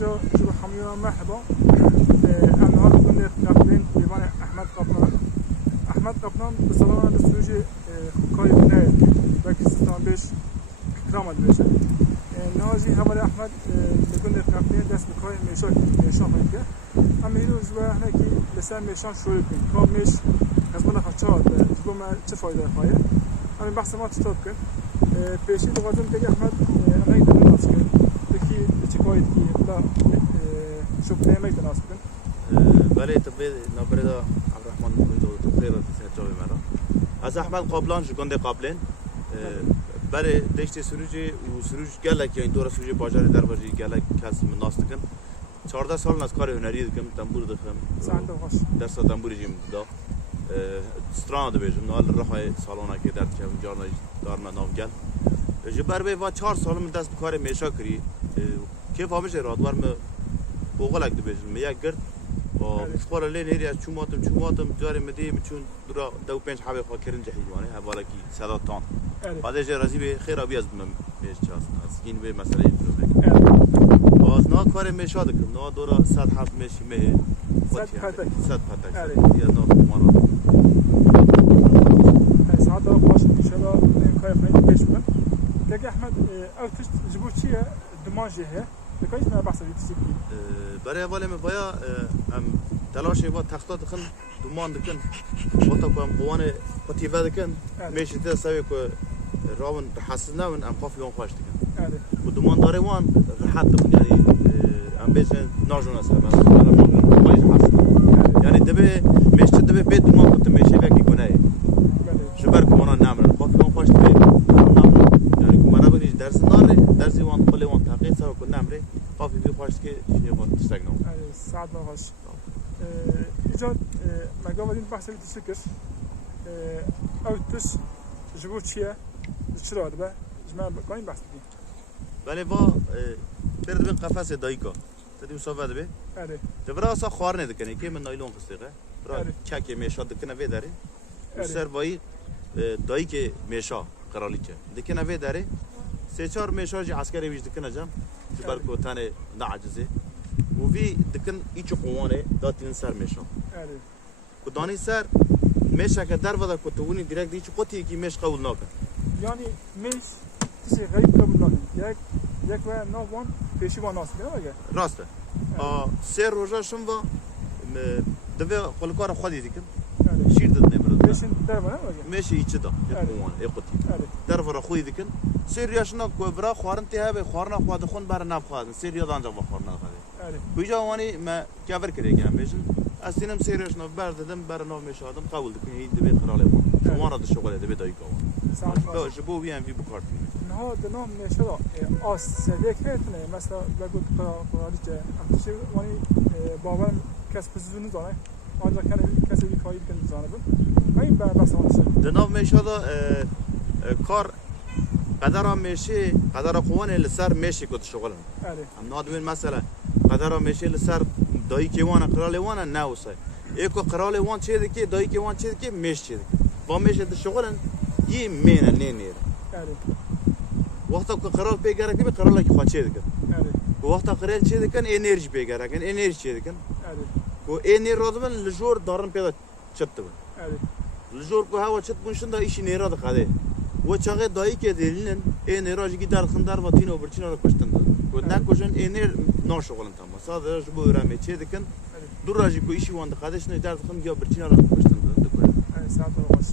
همه حميون مرحبا. أنا هذا كنا نقبلين ديوان أحمد قبنان بصراحة دستوجي كاي بناء باقي سيستم بيش كرامة بيشه. نهاجي حوالي أحمد كنا نقبلين دست بكاي ميشان هيك. أما هنا جوا إحنا كي لسان ميشان شوي كن كم ميش هزبنا خشات جوا ما تفايدة خاية. أنا بحث ما تستوب كن. پیشی دوازم دیگه احمد امیت ناس کن دکی چیکایت کی لا شوف امیت ناس کن بله تبی نبرده عبدالرحمن مولود و تبخیر تجاوی مرا از احمد قابلان جگنده قابلین بله دشت سروجی و سروج گلک یا این دور سروج باجر در باجی گلک کس من ناس کن 14 سال از کار هنری دکم تنبور دکم درس تنبوری جیم دا ستران دبیجم نال راه سالونا که درد کردم جارنا دارم نام گل جبر به و 4 سال من دست کار میشا کری که فهمش رادوار م بوغلک دبیجم یک گرد و فقرا لین هری چوماتم جاری مدی چون درا دو پنج حبه خو کرن جهیوانه حوالا کی صدا تان بعد جه رازی به خیر ابی از میش چاس از این به مسئله باز نا کار میشا دکم نا دورا 107 میشی مه 100 پتک یا نا مانا ساعات باش ان شاء الله كاي خاين بيش من تلاقي احمد او جبوتيه دماجه هي كويس ما بحث الديسيبلين برای اول ما بایا ام تلاش با تخطات خن دمان دکن وقتا کام قوان قطیبه دکن میشه ده سوی که راون حسن نون ام قافی اون خوش دکن و دمان داره وان راحت دکن یعنی ام بیشن ناجون است مثلا انا باید حسن یعنی دبه میشه دبه بيت دمان کت میشه وکی گناه جبر كمان نعمل خاطر ما خوش تبي نعمل يعني كمان بني درس نار درسي وان قلي وان تحقيق سوا كنا نعمل خافي في خوش كي شنو وان تستغنوا سعد ما خوش إيجاد ما قبل إن بحث التسكر أو تس جبوت شيء شرار به جماعة قاين بحث دي بله با ترد بين قفص دايكا تدي مسافة ده به جبرا أصلا خارنة دكني كي من نايلون قصدقه برا كاكي ميشاد دكنا في داره سر باي دایی که میشا قرالی که دیگه نوی داره 3-4 میشا جی عسکری ویش دکن اجام جبر کو تانه نعجزه و وی دکن ایچ قوانه داتین سر میشا کو دانی سر میشا که در ودا کو تونی دایرکت ایچ قطی کی میش قبول نکن یعنی میش چیزی غریب قبول نکن یک و نوان پیشی با ناس میگه راسته سر روزا شم و دوی قلکار خودی دکن شیر داد نمیرد میشن در ودا ماشي يتشدا يقوان يقطي درفر اخوي ذكن سير ياشنا كبرا خوارنتي هبه خوارنا خواد خون بر ناب خواد سير يدان جوا خوارنا خادي بيجا واني ما كافر كريجان بيجن اسينم سير ياشنا برددم بر نو مشادم قبول دكن هي دبي خراله وانا د الشغل دبي دايكو لا جبو بيان في بكارتي نها دنام مشدا اس سيك هتنه مثلا بقول قراليچ امشي واني باور کس پوزیشن داره آنجا کسی کاری کنه زانبم این بس دناو میشادا کار قدر میشه قدر قوان لسر میشه کت شغلم ام نادوین مثلا قدر میشه لسر دایی که وان قرال وان ناوسه ایکو قرال وان چه دکی دایی که وان چه دکی میشه چه دکی با میشه د شغلن یی مینه نه نه وقتا که قرال پیگره که قرال کی خواچه دکی وقتا قرال چه دکن انرژی پیگره کن انرژی چه دکن و اینی رادمن لجور دارن پیدا چتبن لجور کو هوا چت بونشن دا işi nera da qade و چاغه دایی که دلینن این راجگی در خندر و تینو برچینا رو کشتن و نکوشن اینر ناشغلن تمام ساده جو برامه چه دکن دور راجی کو işi وند قادش نه در خند یا برچینا رو کشتن دکن ساعت رو باش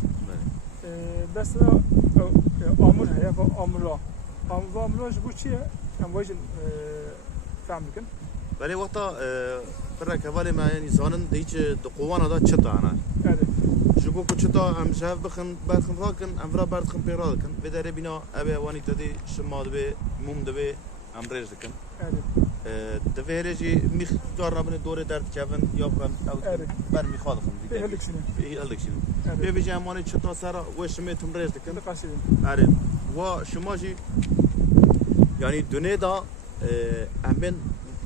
دست امور هيا امور جو چیه ام واجن فهم بکن ولی وقتا برای کوالی ما یعنی زانن دیچ دقوان دا چتا انا جبو کو چتا ام شاف بخن برخن راکن ام برا برخن پیرا کن و در بنا ابي وانی تدی شماد به موم دبه ام رج دکن دفهرجی میخ دارنا بن دوره درد کون یا کن بر میخواد خم دیگه الکشن به وجه امانی چتا سر و شمیتم رج دکن اره و شما جی یعنی دنیا دا ام بن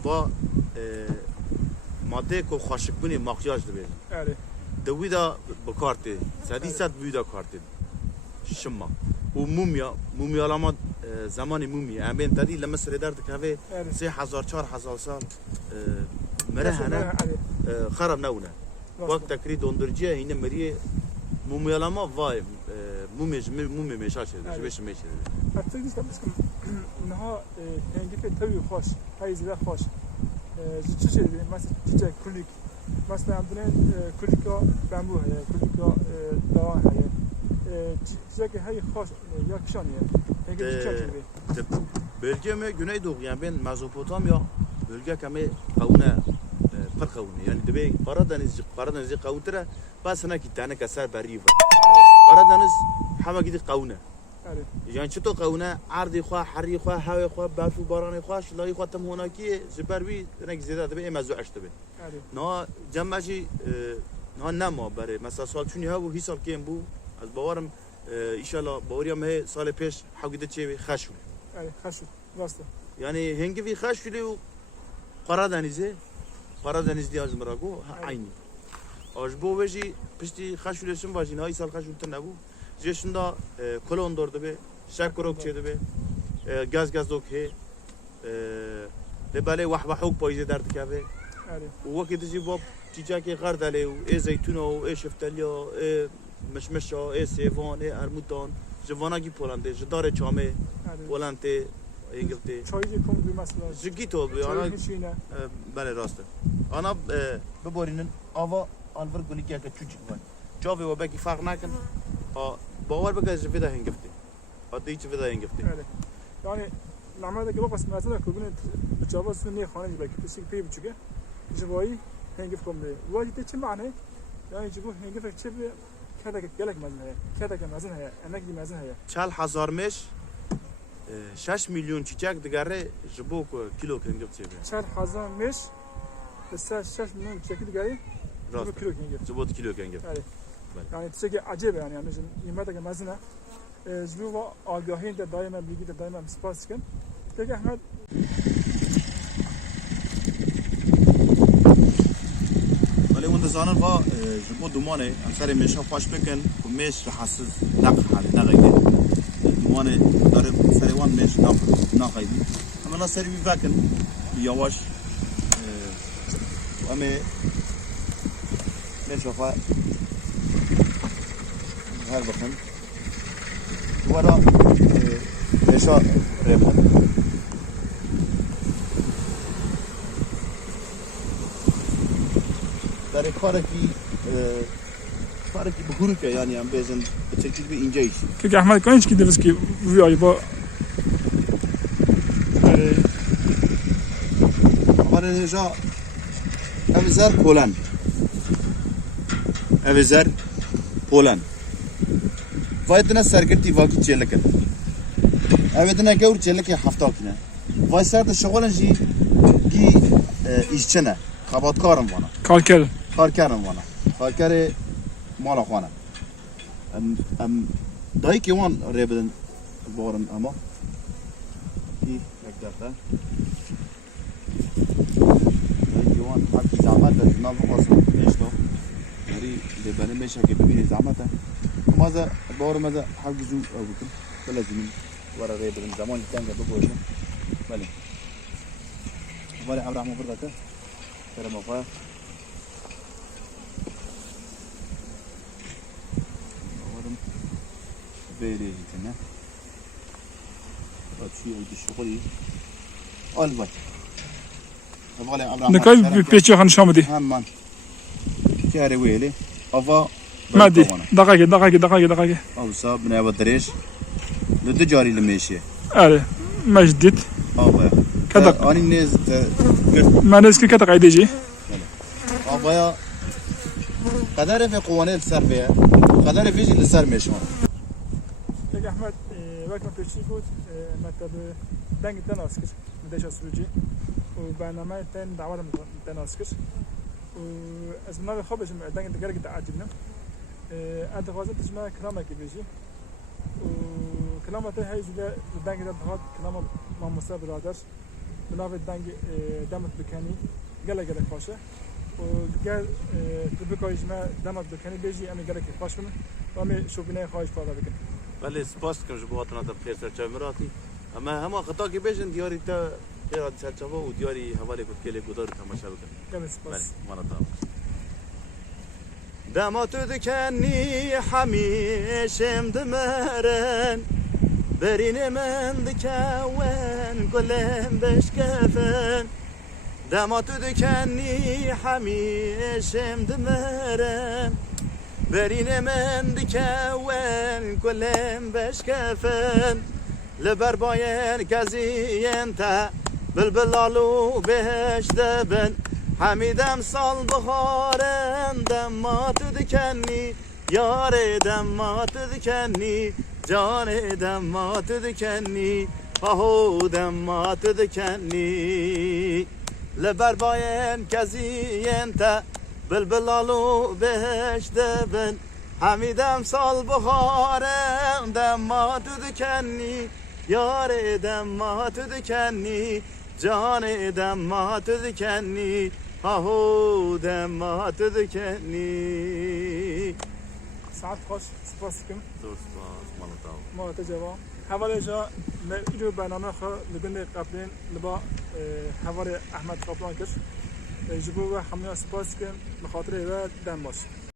با ماده کو خاشک بونی ماکیاج دبیر دوی دا بکارتی سادی سات بوی دا کارتی شما و مومیا لاماد زمانی مومی ام بین تدی لما سر درد که 3000 4000 سال مره هنه خراب نونه وقت تکری دوندرجیه اینه مریه مومیالاما وای مومی میشه شده جبش میشه حتی دیگه بسکم اونها هنگی که توی خوش های زیاد خوش چه چیزی مثلا چیزای کلیک مثلا عندنا کلیکا بامبو هست کلیکا دوام هست چیزی که های خوش یا کشانیه هنگی چه چیزی bölge mi Güneydoğu yani ben Mezopotamya bölge kemi kavune par kavune yani de Karadeniz'i kavuntura basına ki tane kasar bari var Karadeniz hama gidi kavune yani çto kavune ardi xwa harri xwa hava xwa barfu barani xwa şlai xwa tam honaki zibarbi ne gizeda de mezu açtı be no cemaji no namo bari mesela sal çünkü ha bu hisal kem bu az bavarım inşallah bavarım he sal peş hagide çevi xaşu خشو راسته yani hengi bir xaşu Karadeniz diyaz mırago aynı ajbo veji pişti xaşuleşim vajin hay sal xaşu tane bu jeşunda kolon dordu be şakrok çedi be gaz dok he lebale wahwahuk poyze derdik abi o vakit jibop çiçeği gardale o zeytun o şeftalya مشمش ها سیوان ارمودان جوانگی پولنده جدار چامه پولنده انگلته چایی کم بی مثلا زگی تو بی آنا بله راسته آنا ببارینن آوا آلور گلی که چوچک وای جاوی و بکی فرق نکن باور بگه جویده هنگفته عادی جویده هنگفته yani normalde gibi bas mesela kubun çabası niye khane gibi ki sik pey buçuke jivai hengif komde vajite çi mane yani jibu hengif çi كذا قالك مازن هي كذا كمازن هي انا قدي مازن هي 4000 6 milyon çiçek digare jibok kilo kengip çebe 4000 بس 6 milyon çiçek digare راست kilo kengip jibot kilo kengip yani تسكي عجيب يعني يمدك مازن جلو آگاهی ده دائما bilgi de daima spas kın peki Ahmet ولی اون دزانن با جبو دومانه امسر میشه خوش بکن و میش حساس نقحه نقیده دومانه داره سریوان میش نقیده اما نسری بیفکن بیاواش و امی میشه خواه هر بکن دوارا میشه ریبن در کاری بخوری که یعنی هم بیزن بچه به اینجا ایش. که احمد کانش کی دوست کی ویای با آره جا اوزر پولن وایدنا سرگرتی واقعی چلکن اویدنا گور چلک هفته کنه وای سرد شغلن جی کی ایشچنه خباتکارم وانا کارکرم وانا کارکر مالا خوانا دایی که وان ریبدن بارن اما کی نکدرده دایی که وان حقی زحمت ده ناو بقاسم میشتو داری لیبنه میشه که ببینی زحمت ده مازه بار مازه حقی جو بکن بلا زمین ورا ریبدن زمانی تنگه بگوشم بله ولی عبرحمه بردکه برم آقای بيريجي كنا راتشي ودي شغلي البت ابغى عبد الرحمن نكاي بيتشو خن شامدي همان كاري ويلي افا مادي دقيقه او صاب بنا بدريش للتجاري الماشيه مجدد ابا كذا اني نيز ما نسكي كذا قاعد يجي ابا قدر في قوانين السربيه قدر في السر مشون Peki Ahmet, وقت ما پیشی بود مکتب دنگ تناس کرد مدرسه سروجی و برنامه تن دعوت تناس کرد و از من خوابش دنگ دیگری که عجیبنم انتخابات تجمع کلامه که بیشی و کلامه ته هیچ جدا دنگ داد کلام ما مصاب برادر بنابراین دنگ دمت بکنی گله خوشه و گل تبکایش ما دمت بکنی بیشی امی گله خوش کنه و امی شوبینه خواهش پادا بکنه ولی سپاس کنم جبهاتنا در خیر سرچه مراتی اما همه خطا که بیشن دیاری تا غیر عادی سرچاوا و دیاری حوالی کد کلی گدار تماشا بکن. گم سپاس. مالا تام. دماتو دکنی همیشم دمرن برین من دکون گلم بشکفن دماتو دکنی همیشم دمرن برین من دکون گلم بشکفن لبر باین کزین تا بلبلالو بهش دبن حمیدم سال بخارن دمات دکنی یار دمات دکنی جان دمات دکنی آهو دمات دکنی لبر باین کزین تا بلبلالو بهش دبن حمیدم سال بخارن دمات دکنی یار دمات دکنی جان دمات دکنی آهو دمات دکنی ساعت خوش سپاس کم. دوست مالا تام. ما تجربه حوالی جا ایرو برنامه خو لگند قبلین لبا حوالی احمد قبلان کش. جبو و همه سپاس کم بخاطر ایراد دم باش.